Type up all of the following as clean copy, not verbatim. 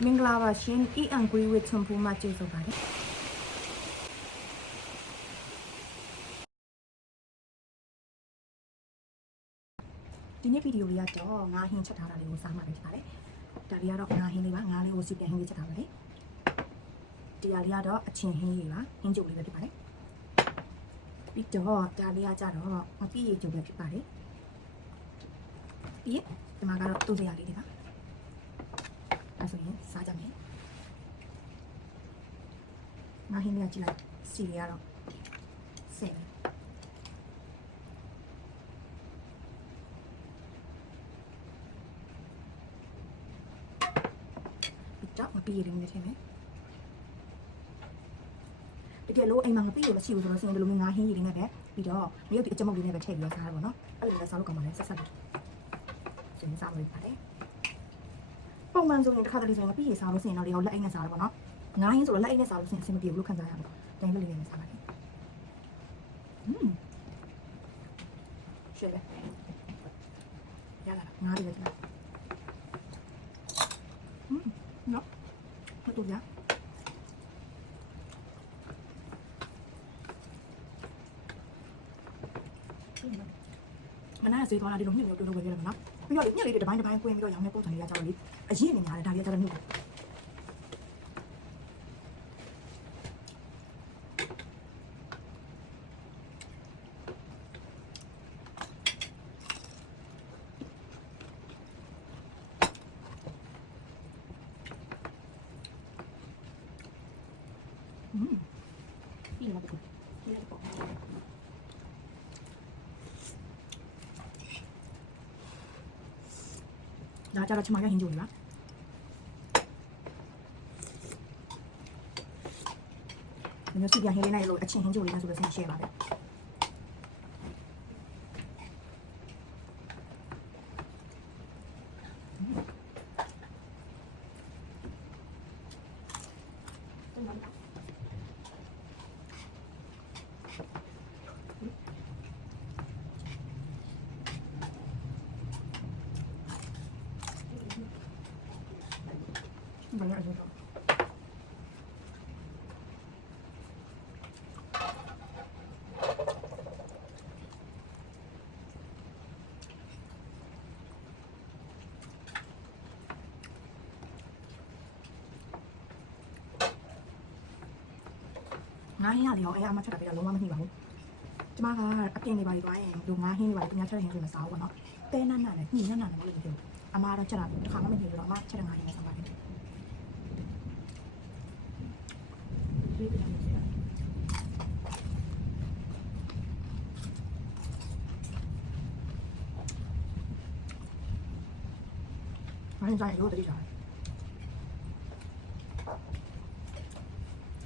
မင်္ဂလာပါရှင် E&Gree with ချွန်ဖူးမှာကျေးဇူးပါတယ်ဒီနေ့ဗီဒီယိုလေးကတော့ငါးဟင်းချက်ထားတာလေးကိုစားမှာပဲဖြစ်ပါတယ်ဒါလေးကတော့ငါးဟင်းလေးပါငါးလေးကိုစီပြန်ဟင်းလေးချက်ထားပါတယ်တရားလေးကတော့အချင်းဟင်းလေးပါဟင်းကြိုလေးပဲဖြစ်ပါတယ်ပြီးတော့ဒါလေးကကြတော့မပြည့်ရကြိုပဲဖြစ်ပါတယ်ပြီးဒီမှာကတော့တူစရာလေးတွေပါအဲဆိုရင်စားကြမယ်ငါဟင်းလေးကကြည့်လိုက်စီလေးကတော့ဆဲတော့မပြီးရင်လည်းထည့်မယ်တကယ်လို့အိမ်မှာမပြီးလို့မရှိဘူးဆိုတော့စရင်ဒီလိုမျိုးငါးဟင်းရည်လေးနဲ့ပဲပြီးတော့မြုပ်ဒီအကြမုတ်လေးနဲ့ပဲထည့်ပြီးတော့စားရပါတော့အဲ့လိုလည်းစားလို့ကောင်းပါလေဆက်ဆက်လို့စရင်စားလို့ပါတယ်ပုံမှန်ဆိုရင်တစ်ခါတလေဆိုရင်မပြီးရစားလို့စရင်တော့ဒီဟောလက်အိတ်နဲ့စားရပါတော့ငါးဟင်းဆိုတော့လက်အိတ်နဲ့စားလို့စရင်အဆင်မပြေဘူးလို့ခံစားရပါတော့တိုင်းလေးလေးနဲ့စားပါတယ်ရှယ်ပဲရလာငါးလေးပဲနော်မတူကြမနာစေးသွားတာဒီလိုညှိလို့တို့ဝယ်ပြရမှာနော်ပြီးတော့ညှိလေးတစ်ပိုင်းတစ်ပိုင်းကွင်းပြီးတော့ရောင်းနေပို့တယ်ရကြတော့လေအရင်နေရတယ်ဒါလေးကကြတော့ညှိတယ်ပြီးတော့ပေါ့ပြီးတော့ပေါ့ဒါကြတော့ချမရဟင်းကြိုးလားဒီမျိုးစီပြန်ဟင်းလေးနဲ့လို့အချင်းဟင်းကြိုးလေးနဲ့ဆိုတော့ဆင်းရှယ်ပါပဲဘာလဲအဲ့ဒါငါးဟင်းရလေရောအဲ့အမချက်တာပြတော့လုံးဝမနှိပါဘူးကျမကအပြင်နေပါသွားရင်လူငါးဟင်းတွေပါသူများချက်တဲ့ဟင်းဆိုမစားဘူးပေါ့နော်တဲနန်းနန်းနဲ့ညှိနန်းနန်းနဲ့မလို့ပြောအမတော့ချက်တာတစ်ခါမှမညှိဘူးတော့အမချက်တဲ့ငါးဟင်းနဲ့စားပါတယ်ငါးဟင်းစားရင်ရိုးတတိစား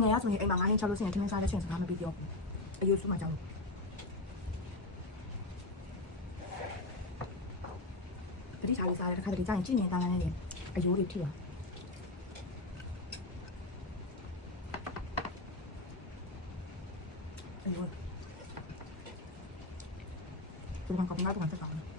ငါရဆိုရင်အိမ်မှာငါးဟင်းချက်လို့ရှိရင်ထမင်းစားတဲ့ချိန်စကားမပြီးပြောဘူးအယိုးစုမှကြောက်လို့တတိစားလေးစားတဲ့တစ်ခါတလေကြာရင်ကြည့်နေတာလည်းနေအယိုးတွေထိပါအယိုးဒီမှာကောင်းတာတော့တက်ပါမယ်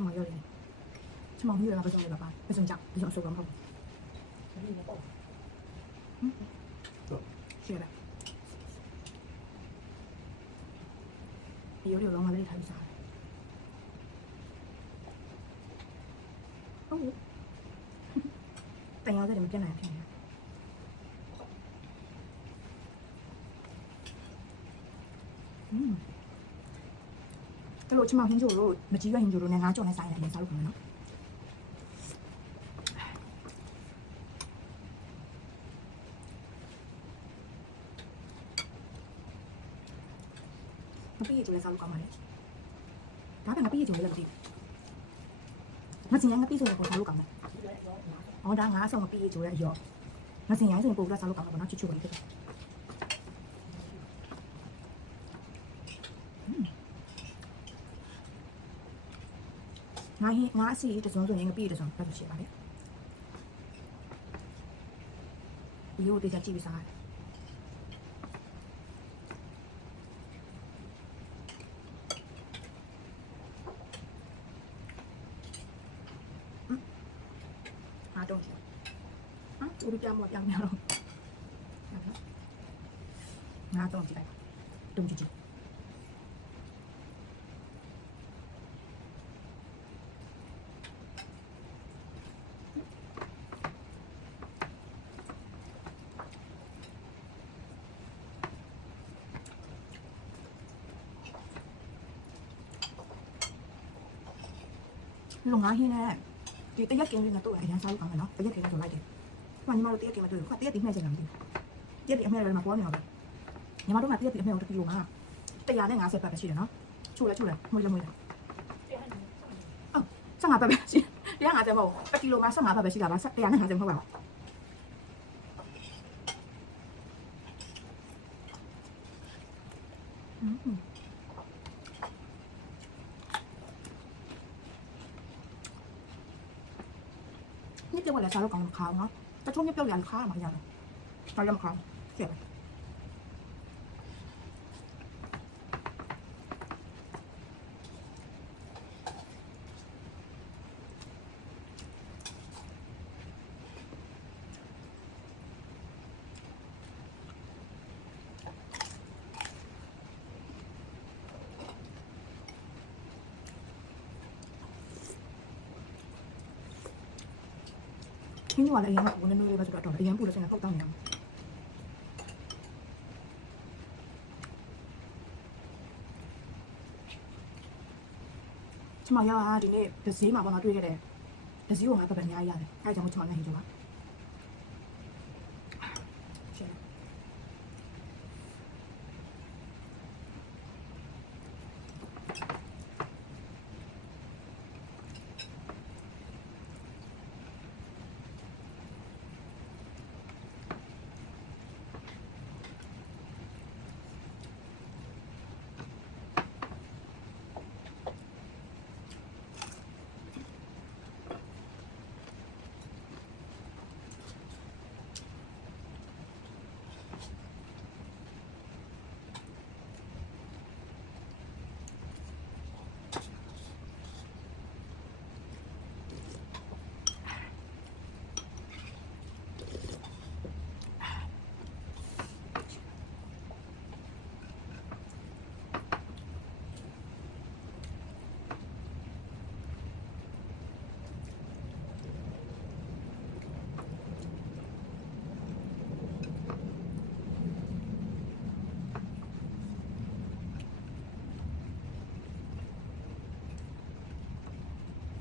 ချမော်ရောလေးချမော်ဟိုရတာပဲကြောင်းလေးပါပါပဲစုံကြပဲစုံအစုံတော့မဟုတ်ဘူးရှယ်ပဲဒီရိုးလေးလောင်းမလေးထားပြီးစားဟုတ်တန်ရောတဲ့မပြတ်နိုင်ဖြစ်နေတယ်လို့ချမဟင်းကြိုလို့မကြီးရဟင်းကြိုလို့နဲ့ငါးကြော်နဲ့စားရတယ်စားလို့ခေါ်မယ်နော်မပြီးရကြိုလဲစားလို့ကောင်းပါလေဒါကငါပြီးရကြိုလဲလည်းမသိဘူးမချင်ရင်ငါပြီးဆိုရင်ကိုစားလို့ကောင်းတယ် အော်ဒါငါဆောင်မပြီးကြိုးရရောငါစင်ရိုင်းစင်ပို့ပြီးတော့စားလို့ကောင်းတော့ဗောနော်ချွတ်ချွတ်လေးဖြစ်တယ်ငါအစီတစုံဆိုရင်ငါပြီးတစုံဖတ်လို့ရှိပါလေဒီလိုတေချာကြည့်ပြီးစားရတယ်ဟာတော့ဟာဦးပြမပြောင်းတော့ငါတော့ကြည့်လိုက်တုံးကြည့်လုံငါဟင်းနဲ့ဒီတရက်ကင်းလေးနဲ့တော့အရင်စားလို့ကောင်းမယ်နော်တရက်ကင်းနဲ့ဆိုလိုက်တယ်။ညီမတို့တရက်ကင်းမတွေ့ဘူး။ခွက်တရက်ဒီမှတ်ချင်တာမသိဘူး။တရက်ဒီအမေလည်းမပေါ်နေတော့ဘူး။ညီမတို့ကတရက်ဒီအမေကို1ကီလိုမှာ150ပတ်ပဲရှိတယ်နော်။ချိုးလဲမွေးလဲ။အော်15ပတ်ပဲရှိ။150မဟုတ်ဘူး1ကီလိုမှာ15ပတ်ပဲရှိတာပါ150မဟုတ်ပါဘူး။นี่เปียวอะไรซาลูกของขาวเนาะแต่ช่วงนี้เปียวอย่างข้าวมาอย่างตอนยำขาวเสียบนี่ว่าอะไรยังวันนู้นเลยมาสุดต่อเลยยังพูดแล้วใช่ไหมพวกตั้งยังฉันมาย่าทีนี้เดี๋ยวซีมาพอมาด้วยกันเลยเดี๋ยวซีว่ามาเป็นยังไงเลยใครจะมาชวนอะไรอยู่วะ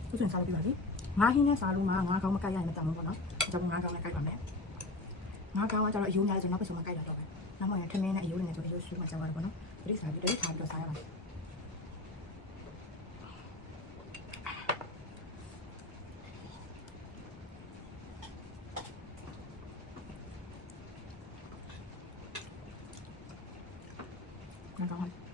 ခုဆိုရင်စားလို့ပြပါပြီငါးဟင်းနဲ့စားလို့မှငါးကောင်းမကိုက်ရရင်မတန်ဘူးပေါ့နော်ဒါကြောင့်ငါးကောင်းနဲ့ကိုက်ပါမယ်ငါးကောင်းကကျတော့အယိုးများဆိုနောက်ပတ်စုံမကိုက်တာတော့ပဲနောက်မှရင်ထမင်းနဲ့အယိုးနဲ့ဆိုအယိုးရှူမှကြောက်ရတယ်ပေါ့နော်ဒီစားပြီးတော့ထားပြီးတော့စားရပါတယ်ငါးကောင်း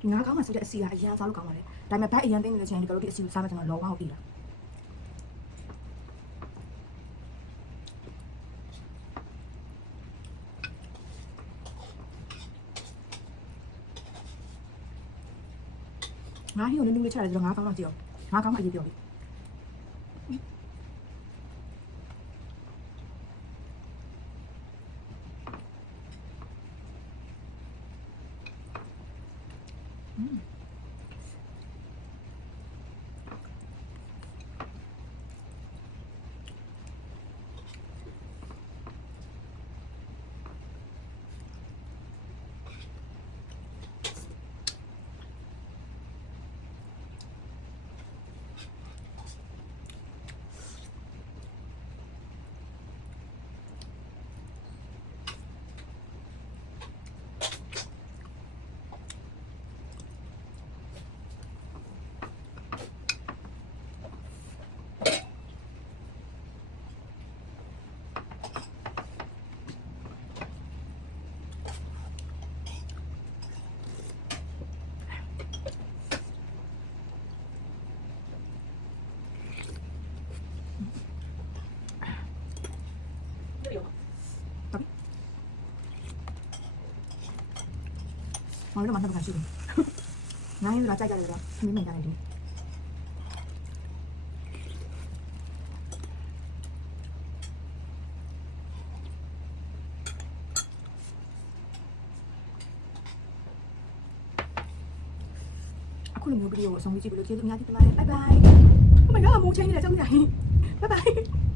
ဒီငါးကောင်းမှစီတဲ့အစီကအရန်စားလို့ကောင်းပါလေဒါပေမဲ့ဘက်အရန်သိနေတဲ့ချိန်ဒီကလို့ဒီအစီကိုစားမှကျွန်တော်လောဝဟုတ်ပြီလားငါးဟင်းကိုနည်းနည်းလေးချရတယ်ဆိုတော့ငါးကောင်းတော့ကြည့်အောင်ငါးကောင်းမှအရေးပြောပြီ这里有吗？ မောင်တို့မှနှစ်ပတ်ရှိတယ်နိုင်ရတာကြိုက်ကြတယ်တော့မင်းမင်းကြတယ်ဒီအခုလိုမျိုးဗီဒီယိုကိုအဆုံးကြည့်ပြီးလို့ကျေးဇူးအများကြီးတင်ပါတယ် bye bye oh my god မိုးချင်းနေတယ်ကြောက်နေတယ် bye bye